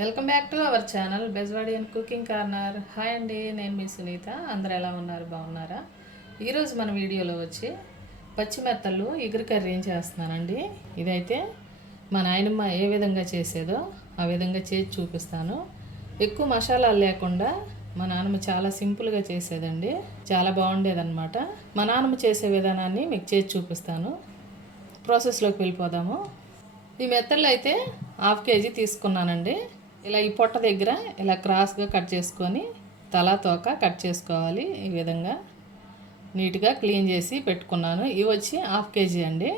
Welcome back to our channel Bejwadi and cooking corner. Hi అండి నేను మీ సునీత. అందరు ఎలా ఉన్నారు? బాగున్నారా? ఈరోజు మన వీడియోలో వచ్చి పచ్చిమెత్తలు ఎగురు కర్రీ ఏం చేస్తున్నానండి? ఇదైతే మా నాయనమ్మ ఏ విధంగా చేసేదో ఆ విధంగా చేసి చూపిస్తాను. ఎక్కువ మసాలాలు లేకుండా మా నాన్నమ్మ చాలా సింపుల్గా చేసేదండి. చాలా బాగుండేదన్నమాట. మా నాన్నమ్మ చేసే విధానాన్ని మీకు చేసి చూపిస్తాను. ప్రాసెస్లోకి వెళ్ళిపోదాము. ఈ మెత్తళ్ళు అయితే హాఫ్ కేజీ తీసుకున్నానండి. ఇలా ఈ పొట్ట దగ్గర ఇలా క్రాస్గా కట్ చేసుకొని తల తోక కట్ చేసుకోవాలి ఈ విధంగా. నీట్గా క్లీన్ చేసి పెట్టుకున్నాను. ఇవి వచ్చి హాఫ్ కేజీ అండి.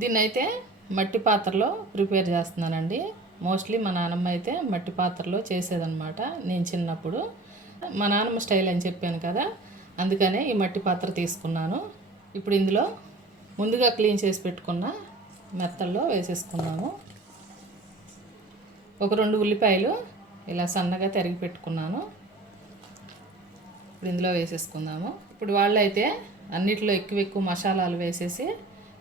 దీన్ని అయితే మట్టి పాత్రలో ప్రిపేర్ చేస్తున్నానండి. మోస్ట్లీ మా నాన్నమ్మ అయితే మట్టి పాత్రలో చేసేదనమాట నేను చిన్నప్పుడు. మా నాన్నమ్మ స్టైల్ అని చెప్పాను కదా అందుకనే ఈ మట్టి పాత్ర తీసుకున్నాను. ఇప్పుడు ఇందులో ముందుగా క్లీన్ చేసి పెట్టుకున్న మెత్తల్లో వేసేసుకున్నాము. ఒక రెండు ఉల్లిపాయలు ఇలా సన్నగా తరిగి పెట్టుకున్నాను. ఇప్పుడు ఇందులో వేసేసుకుందాము. ఇప్పుడు వాళ్ళు అయితే అన్నిట్లో ఎక్కువ ఎక్కువ మసాలాలు వేసేసి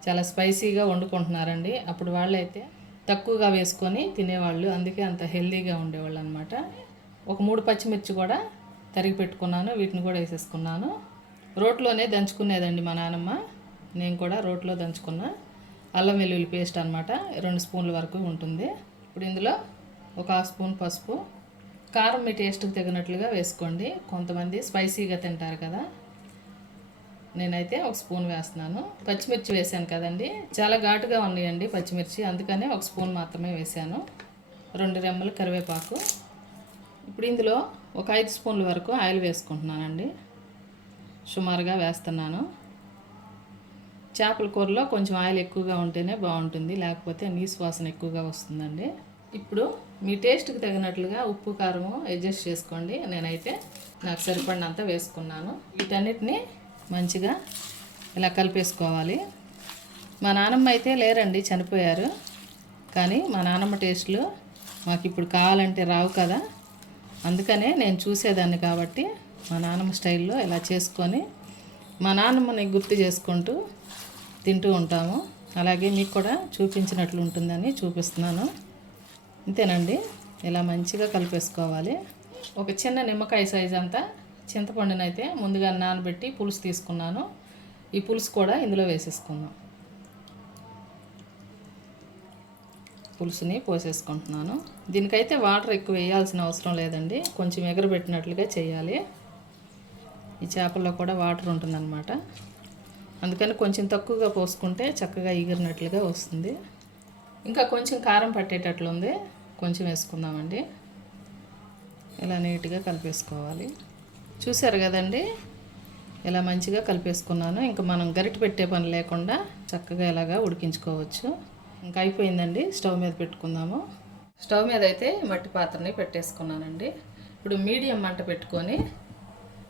చాలా స్పైసీగా వండుకుంటున్నారండి. అప్పుడు వాళ్ళైతే తక్కువగా వేసుకొని తినేవాళ్ళు. అందుకే అంత హెల్తీగా ఉండేవాళ్ళు అనమాట ఒక మూడు పచ్చిమిర్చి కూడా తరిగి పెట్టుకున్నాను. వీటిని కూడా వేసేసుకున్నాను. రోట్లోనే దంచుకునేదండి మా నాన్నమ్మ నేను కూడా రోట్లో దంచుకున్నా అల్లం వెల్లుల్లి పేస్ట్ అనమాట రెండు స్పూన్ల వరకు ఉంటుంది. ఇప్పుడు ఇందులో ఒక హాఫ్ స్పూన్ పసుపు. కారం మీ టేస్ట్కి తగినట్లుగా వేసుకోండి. కొంతమంది స్పైసీగా తింటారు కదా. నేనైతే ఒక స్పూన్ వేస్తున్నాను. పచ్చిమిర్చి వేసాను కదండి. చాలా ఘాటుగా ఉన్నాయండి పచ్చిమిర్చి. అందుకనే ఒక స్పూన్ మాత్రమే వేసాను. రెండు రెమ్మలు కరివేపాకు. ఇప్పుడు ఇందులో ఒక ఐదు స్పూన్ల వరకు ఆయిల్ వేసుకుంటున్నానండి. సుమారుగా వేస్తున్నాను. చేపల కూరలో కొంచెం ఆయిల్ ఎక్కువగా ఉంటేనే బాగుంటుంది. లేకపోతే నీసు వాసన ఎక్కువగా వస్తుందండి. ఇప్పుడు మీ టేస్ట్కి తగినట్లుగా ఉప్పు కారము అడ్జస్ట్ చేసుకోండి. నేనైతే నాకు సరిపడినంత వేసుకున్నాను. వీటన్నిటిని మంచిగా ఇలా కలిపేసుకోవాలి. మా నాన్నమ్మ అయితే లేరండి చనిపోయారు. కానీ మా నాన్నమ్మ టేస్ట్లు మాకు ఇప్పుడు కావాలంటే రావు కదా. అందుకనే నేను చూసేదాన్ని కాబట్టి మా నాన్నమ్మ స్టైల్లో ఇలా చేసుకొని మా నాన్నమ్మని గుర్తు చేసుకుంటూ తింటూ ఉంటాము. అలాగే మీకు కూడా చూపించినట్లు ఉంటుందని చూపిస్తున్నాను. అంతేనండి. ఇలా మంచిగా కలిపేసుకోవాలి. ఒక చిన్న నిమ్మకాయ సైజ్ అంతా చింతపండునైతే ముందుగా నానబెట్టి పులుసు తీసుకున్నాను. ఈ పులుసు కూడా ఇందులో వేసేసుకుందాం. పులుసుని పోసేసుకుంటున్నాను. దీనికైతే వాటర్ ఎక్కువ వేయాల్సిన అవసరం లేదండి. కొంచెం ఎగరబెట్టినట్లుగా చేయాలి. ఈ చేపల్లో కూడా వాటర్ ఉంటుందన్నమాట. అందుకని కొంచెం తక్కువగా పోసుకుంటే చక్కగా ఎగిరినట్లుగా వస్తుంది. ఇంకా కొంచెం కారం పట్టేటట్లుంది. కొంచెం వేసుకుందామండి. ఇలా నీట్గా కలిపేసుకోవాలి. చూసారు కదండి? ఇలా మంచిగా కలిపేసుకున్నాను. ఇంకా మనం గరిటె పెట్టే పని లేకుండా చక్కగా ఇలాగా ఉడికించుకోవచ్చు. ఇంకా అయిపోయిందండి. స్టవ్ మీద పెట్టుకుందాము. స్టవ్ మీద అయితే మట్టి పాత్రని పెట్టేసుకున్నానండి. ఇప్పుడు మీడియం మంట పెట్టుకొని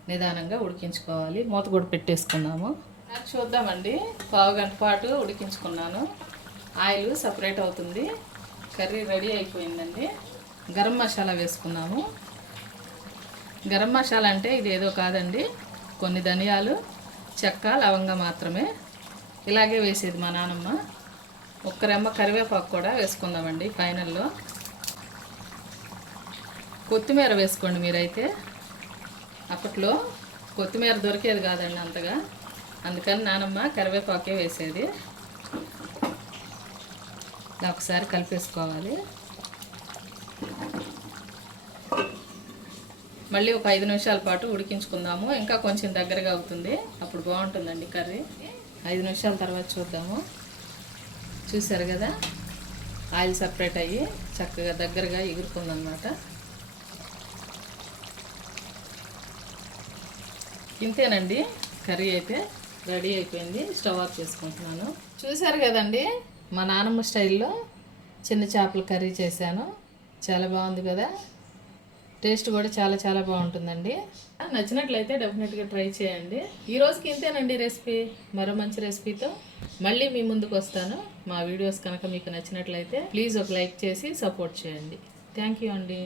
నిదానంగా ఉడికించుకోవాలి. మూత కూడా పెట్టేసుకున్నాము. చూద్దామండి. పావు గంట పాటు ఉడికించుకున్నాను. ఆయిల్ సపరేట్ అవుతుంది. కర్రీ రెడీ అయిపోయిందండి. గరం మసాలా వేసుకున్నాము. గరం మసాలా అంటే ఇది ఏదో కాదండి. కొన్ని ధనియాలు చెక్క లవంగా మాత్రమే. ఇలాగే వేసేది మా నానమ్మ. ఒక్క రెమ్మ కరివేపాకు కూడా వేసుకుందామండి ఫైనల్లో. కొత్తిమీర వేసుకోండి మీరైతే. అప్పట్లో కొత్తిమీర దొరికేది కాదండి అంతగా. అందుకని నానమ్మ కరివేపాకే వేసేది. ఇలా ఒకసారి కలిపేసుకోవాలి. మళ్ళీ ఒక ఐదు నిమిషాల పాటు ఉడికించుకుందాము. ఇంకా కొంచెం దగ్గరగా అవుతుంది. అప్పుడు బాగుంటుందండి కర్రీ. ఐదు నిమిషాల తర్వాత చూద్దాము. చూసారు కదా? ఆయిల్ సపరేట్ అయ్యి చక్కగా దగ్గరగా ఎగురుకుందనమాట ఇంతేనండి. కర్రీ అయితే రెడీ అయిపోయింది. స్టవ్ ఆఫ్ చేసుకుంటున్నాను. చూసారు కదండి? మా నానమ్మ స్టైల్లో చిన్న చేపల కర్రీ చేశాను. చాలా బాగుంది కదా. టేస్ట్ కూడా చాలా చాలా బాగుంటుందండి. నచ్చినట్లయితే డెఫినెట్గా ట్రై చేయండి. ఈ రోజుకి ఇంతేనండి రెసిపీ. మరో మంచి రెసిపీతో మళ్ళీ మీ ముందుకు వస్తాను. మా వీడియోస్ కనుక మీకు నచ్చినట్లయితే ప్లీజ్ ఒక లైక్ చేసి సపోర్ట్ చేయండి. థ్యాంక్ యూ అండి.